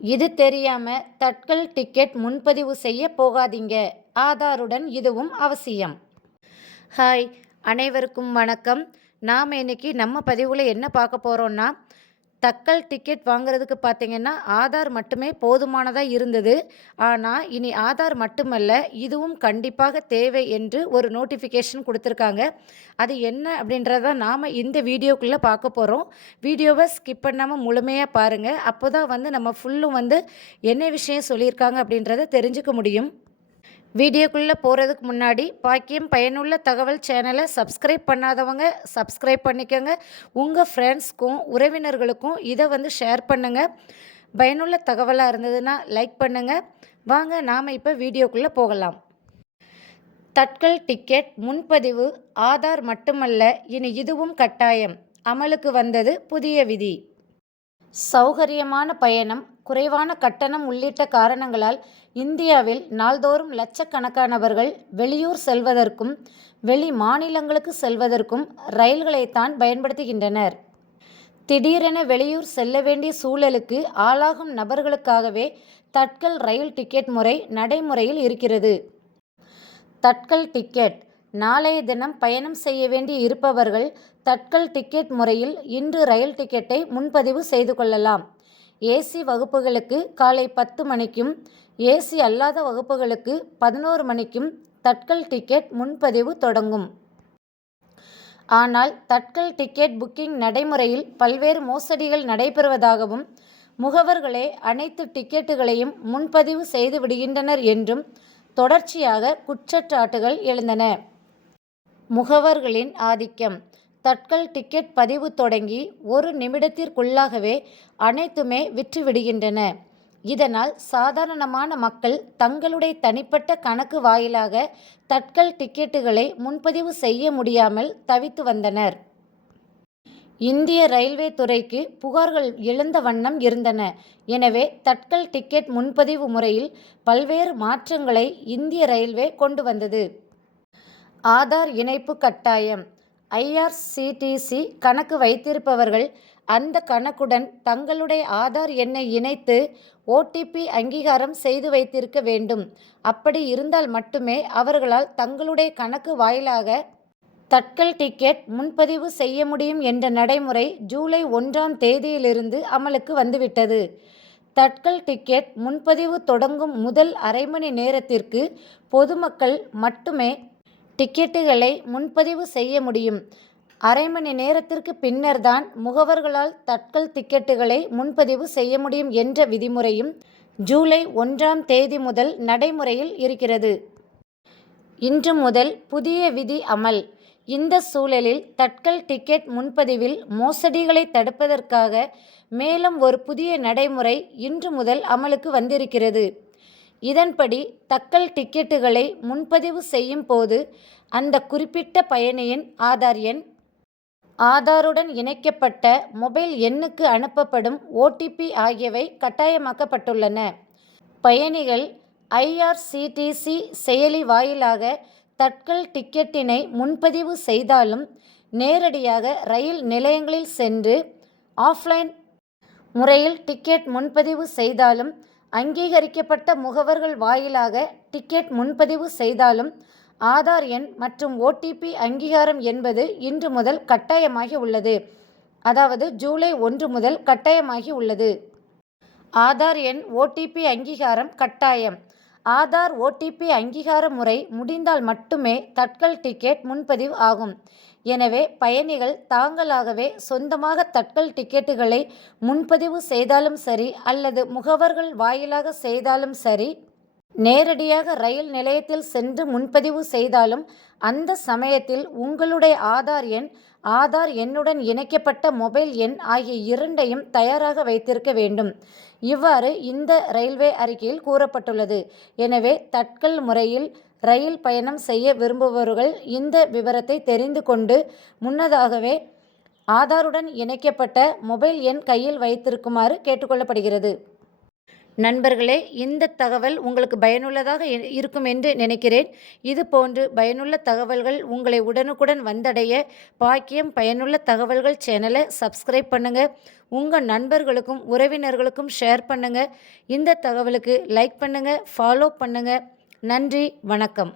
இது தெரியாம தட்கல் டிக்கெட் முன்பதிவு செய்ய போகாதீங்க. ஆதாருடன் இதுவும் அவசியம். ஹாய் அனைவருக்கும் வணக்கம். நாம் இன்னைக்கு நம்ம பதிவில் என்ன பார்க்க போகிறோன்னா தக்கல் டிக்கெட் வாங்குறதுக்கு பார்த்தீங்கன்னா ஆதார் மட்டுமே போதுமானதாக இருந்தது. ஆனால் இனி ஆதார் மட்டுமல்ல இதுவும் கண்டிப்பாக தேவை என்று ஒரு நோட்டிஃபிகேஷன் கொடுத்துருக்காங்க. அது என்ன அப்படின்றத நாம் இந்த வீடியோக்குள்ளே பார்க்க போகிறோம் வீடியோவை ஸ்கிப் பண்ணாமல் முழுமையாக பாருங்கள் அப்போ தான் வந்து நம்ம ஃபுல்லும் வந்து என்ன விஷயம் சொல்லியிருக்காங்க அப்படின்றத தெரிஞ்சுக்க முடியும். வீடியோக்குள்ளே போகிறதுக்கு முன்னாடி பாக்கியம் பயனுள்ள தகவல் சேனலை சப்ஸ்கிரைப் பண்ணாதவங்க சப்ஸ்கிரைப் பண்ணிக்கோங்க. உங்கள் ஃப்ரெண்ட்ஸ்க்கும் உறவினர்களுக்கும் இதை வந்து ஷேர் பண்ணுங்கள் பயனுள்ள தகவலாக இருந்ததுன்னா லைக் பண்ணுங்கள் வாங்க நாம் இப்போ வீடியோக்குள்ளே போகலாம். தட்கல் டிக்கெட் முன்பதிவு ஆதார் மட்டுமல்ல இனி இதுவும் கட்டாயம். அமலுக்கு வந்தது புதிய விதி. சௌகரியமான பயணம் குறைவான கட்டணம் உள்ளிட்ட காரணங்களால் இந்தியாவில் நாள்தோறும் லட்சக்கணக்கானவர்கள் வெளியூர் செல்வதற்கும் வெளி மாநிலங்களுக்கு செல்வதற்கும் ரயில்களைத்தான் பயன்படுத்துகின்றனர். திடீரென வெளியூர் செல்ல வேண்டிய சூழலுக்கு ஆளாகும் நபர்களுக்காகவே தட்கல் ரயில் டிக்கெட் முறை நடைமுறையில் இருக்கிறது. தட்கல் டிக்கெட் நாளைய தினம் பயணம் செய்ய வேண்டி இருப்பவர்கள் தட்கல் டிக்கெட் முறையில் இன்று ரயில் டிக்கெட்டை முன்பதிவு செய்து கொள்ளலாம். ஏசி வகுப்புகளுக்கு காலை பத்து மணிக்கும் ஏசி அல்லாத வகுப்புகளுக்கு பதினோரு மணிக்கும் தட்கல் டிக்கெட் முன்பதிவு தொடங்கும். ஆனால் தட்கல் டிக்கெட் புக்கிங் நடைமுறையில் பல்வேறு மோசடிகள் நடைபெறுவதாகவும் முகவர்களே அனைத்து டிக்கெட்டுகளையும் முன்பதிவு செய்து விடுகின்றனர் என்றும் தொடர்ச்சியாக குற்றச்சாட்டுகள் எழுந்தன. முகவர்களின் ஆதிக்கம். தட்கல் டிக்கெட் பதிவு தொடங்கி ஒரு நிமிடத்திற்குள்ளாகவே அனைத்துமே விற்றுவிடுகின்றன. இதனால் சாதாரணமான மக்கள் தங்களுடைய தனிப்பட்ட கணக்கு வாயிலாக தட்கல் டிக்கெட்டுகளை முன்பதிவு செய்ய முடியாமல் தவித்து வந்தனர். இந்திய ரயில்வே துறைக்கு புகார்கள் எழுந்த வண்ணம் இருந்தன. எனவே தட்கல் டிக்கெட் முன்பதிவு முறையில் பல்வேறு மாற்றங்களை இந்திய ரயில்வே கொண்டு வந்தது. ஆதார் இணைப்பு கட்டாயம். ஐஆர்சிடிசி கணக்கு வைத்திருப்பவர்கள் அந்த கணக்குடன் தங்களுடைய ஆதார் எண்ணை இணைத்து ஓடிபி அங்கீகாரம் செய்து வைத்திருக்க வேண்டும். அப்படி இருந்தால் மட்டுமே அவர்களால் தங்களுடைய கணக்கு வாயிலாக தட்கல் டிக்கெட் முன்பதிவு செய்ய முடியும் என்ற நடைமுறை ஜூலை ஒன்றாம் தேதியிலிருந்து அமலுக்கு வந்துவிட்டது. தட்கல் டிக்கெட் முன்பதிவு தொடங்கும் முதல் அரை மணி நேரத்திற்கு பொதுமக்கள் மட்டுமே டிக்கெட்டுகளை முன்பதிவு செய்ய முடியும். அரை மணி நேரத்திற்கு பின்னர்தான் முகவர்களால் தட்கல் டிக்கெட்டுகளை முன்பதிவு செய்ய முடியும் என்ற விதிமுறையும் ஜூலை ஒன்றாம் தேதி முதல் நடைமுறையில் இருக்கிறது. இன்று முதல் புதிய விதி அமல். இந்த சூழலில் தட்கல் டிக்கெட் முன்பதிவில் மோசடிகளை தடுப்பதற்காக மேலும் ஒரு புதிய நடைமுறை இன்று முதல் அமலுக்கு வந்திருக்கிறது. இதன்படி தக்கல் டிக்கெட்டுகளை முன்பதிவு செய்யும் போது அந்த குறிப்பிட்ட பயணியின் ஆதார் எண் ஆதாருடன் இணைக்கப்பட்ட மொபைல் எண்ணுக்கு அனுப்பப்படும் ஓடிபி ஆகியவை கட்டாயமாக்கப்பட்டுள்ளன. பயணிகள் ஐஆர்சிடிசி செயலி வாயிலாக தட்கல் டிக்கெட்டினை முன்பதிவு செய்தாலும் நேரடியாக ரயில் நிலையங்களில் சென்று ஆஃப்லைன் முறையில் டிக்கெட் முன்பதிவு செய்தாலும் அங்கீகரிக்கப்பட்ட முகவர்கள் வாயிலாக டிக்கெட் முன்பதிவு செய்தாலும் ஆதார் எண் மற்றும் ஓடிபி அங்கீகாரம் என்பது இன்று முதல் கட்டாயமாகி உள்ளது. அதாவது ஜூலை ஒன்று முதல் கட்டாயமாகி உள்ளது. ஆதார் எண் ஓடிபி அங்கீகாரம் கட்டாயம். ஆதார் ஓடிபி அங்கீகார முறை முடிந்தால் மட்டுமே தட்கல் டிக்கெட் முன்பதிவு ஆகும். எனவே பயணிகள் தாங்களாகவே சொந்தமாக தட்கல் டிக்கெட்டுகளை முன்பதிவு செய்தாலும் சரி அல்லது முகவர்கள் வாயிலாக செய்தாலும் சரி நேரடியாக ரயில் நிலையத்தில் சென்று முன்பதிவு செய்தாலும் அந்த சமயத்தில் உங்களுடைய ஆதார் எண் ஆதார் எண்ணுடன் இணைக்கப்பட்ட மொபைல் எண் ஆகிய இரண்டையும் தயாராக வைத்திருக்க வேண்டும். இவ்வாறு இந்த ரயில்வே அறிக்கையில் கூறப்பட்டுள்ளது. எனவே தட்கல் முறையில் ரயில் பயணம் செய்ய விரும்புபவர்கள் இந்த விவரத்தை தெரிந்து கொண்டு முன்னதாகவே ஆதாருடன் இணைக்கப்பட்ட மொபைல் எண் கையில் வைத்திருக்குமாறு கேட்டுக்கொள்ளப்படுகிறது. நண்பர்களே இந்த தகவல் உங்களுக்கு பயனுள்ளதாக இருக்கும் என்று நினைக்கிறேன். இது போன்று பயனுள்ள தகவல்கள் உங்களை உடனுக்குடன் வந்தடைய பாக்கியம் பயனுள்ள தகவல்கள் சேனலை சப்ஸ்கிரைப் பண்ணுங்க. உங்கள் நண்பர்களுக்கும் உறவினர்களுக்கும் ஷேர் பண்ணுங்க. இந்த தகவலுக்கு லைக் பண்ணுங்க ஃபாலோ பண்ணுங்கள் நன்றி வணக்கம்.